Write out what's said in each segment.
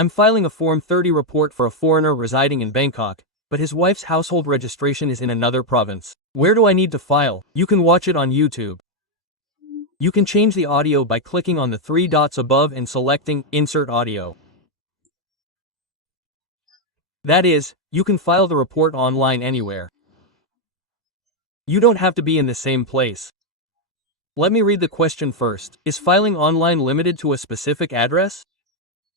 I'm filing a Form 30 report for a foreigner residing in Bangkok, but his wife's household registration is in another province. Where do I need to file? You can watch it on YouTube. You can change the audio by clicking on the three dots above and selecting Insert Audio. That is, you can file the report online anywhere. You don't have to be in the same place. Let me read the question first. Is filing online limited to a specific address?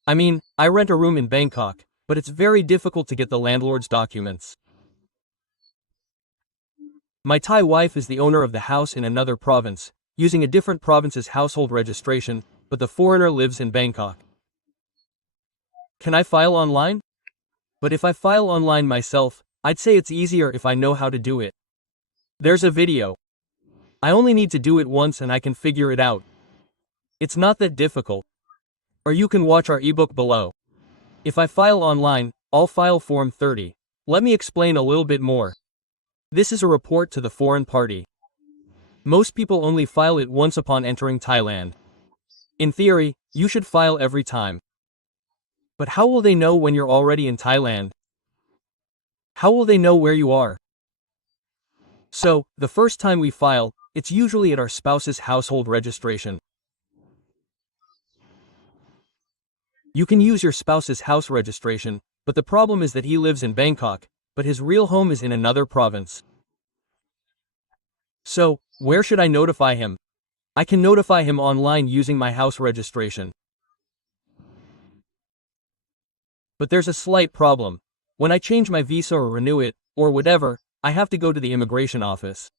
I mean, I rent a room in Bangkok, but it's very difficult to get the landlord's documents. My Thai wife is the owner of the house in another province, using a different province's household registration, but the foreigner lives in Bangkok. Can I file online? But if I file online myself, I'd say it's easier if I know how to do it. There's a video. I only need to do it once and I can figure it out. It's not that difficult. Or you can watch our ebook below. If I file online, I'll file Form 30. Let me explain a little bit more. This is a report to the foreign party. Most people only file it once upon entering Thailand. In theory, you should file every time. But how will they know when you're already in Thailand? How will they know where you are? So, the first time we file, it's usually at our spouse's household registration. You can use your spouse's house registration, but the problem is that he lives in Bangkok, but his real home is in another province. So, where should I notify him? I can notify him online using my house registration. But there's a slight problem. When I change my visa or renew it, or whatever, I have to go to the immigration office.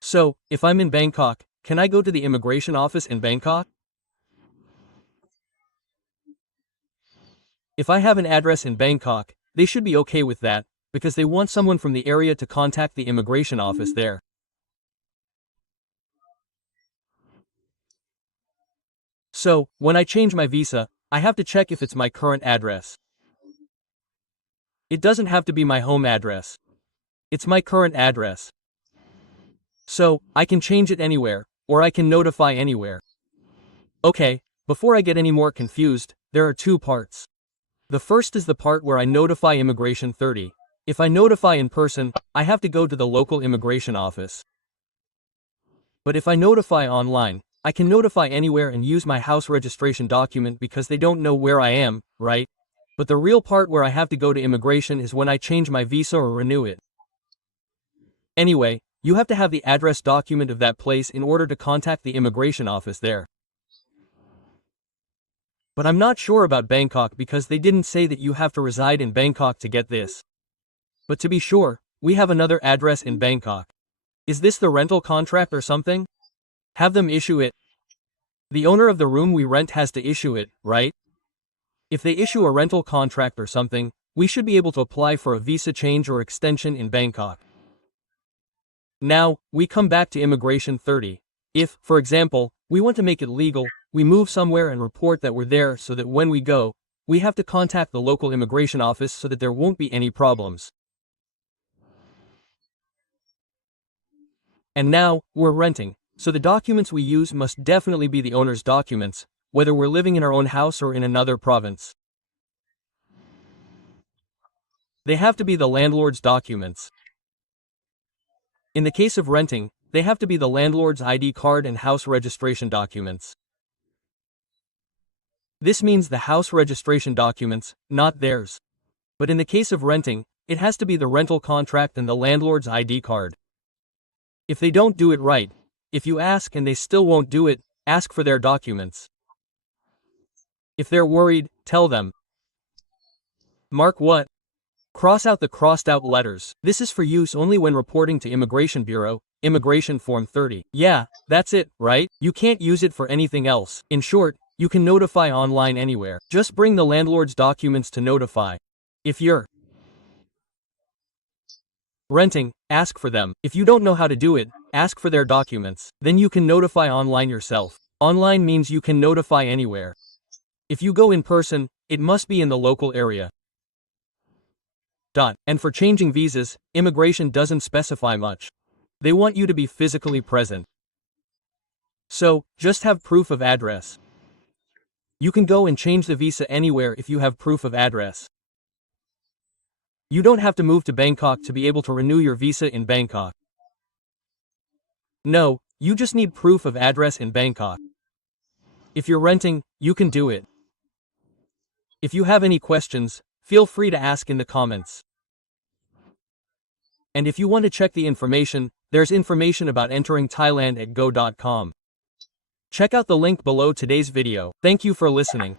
So, if I'm in Bangkok, can I go to the immigration office in Bangkok? If I have an address in Bangkok, they should be okay with that, because they want someone from the area to contact the immigration office there. So, when I change my visa, I have to check if it's my current address. It doesn't have to be my home address. It's my current address. So, I can change it anywhere, or I can notify anywhere. Okay, before I get any more confused, there are two parts. The first is the part where I notify Immigration 30. If I notify in person, I have to go to the local immigration office. But if I notify online, I can notify anywhere and use my house registration document because they don't know where I am, right? But the real part where I have to go to immigration is when I change my visa or renew it. Anyway, you have to have the address document of that place in order to contact the immigration office there. But I'm not sure about Bangkok because they didn't say that you have to reside in Bangkok to get this. But to be sure, we have another address in Bangkok. Is this the rental contract or something? Have them issue it. The owner of the room we rent has to issue it, right? If they issue a rental contract or something, we should be able to apply for a visa change or extension in Bangkok. Now, we come back to Immigration 30. If, for example, we want to make it legal, we move somewhere and report that we're there so that when we go, we have to contact the local immigration office so that there won't be any problems. And now, we're renting, so the documents we use must definitely be the owner's documents, whether we're living in our own house or in another province. They have to be the landlord's documents. In the case of renting, they have to be the landlord's ID card and house registration documents. This means the house registration documents, not theirs. But in the case of renting, it has to be the rental contract and the landlord's ID card. If they don't do it right, if you ask and they still won't do it, ask for their documents. If they're worried, tell them. Mark what? Cross out the crossed out letters. This is for use only when reporting to Immigration Bureau, Immigration Form 30. Yeah, that's it, right? You can't use it for anything else. In short, you can notify online anywhere. Just bring the landlord's documents to notify. If you're renting, ask for them. If you don't know how to do it, ask for their documents. Then you can notify online yourself. Online means you can notify anywhere. If you go in person, it must be in the local area. And for changing visas, immigration doesn't specify much. They want you to be physically present. So, just have proof of address. You can go and change the visa anywhere if you have proof of address. You don't have to move to Bangkok to be able to renew your visa in Bangkok. No, you just need proof of address in Bangkok. If you're renting, you can do it. If you have any questions, feel free to ask in the comments. And if you want to check the information, there's information about entering Thailand at go.com. Check out the link below today's video. Thank you for listening.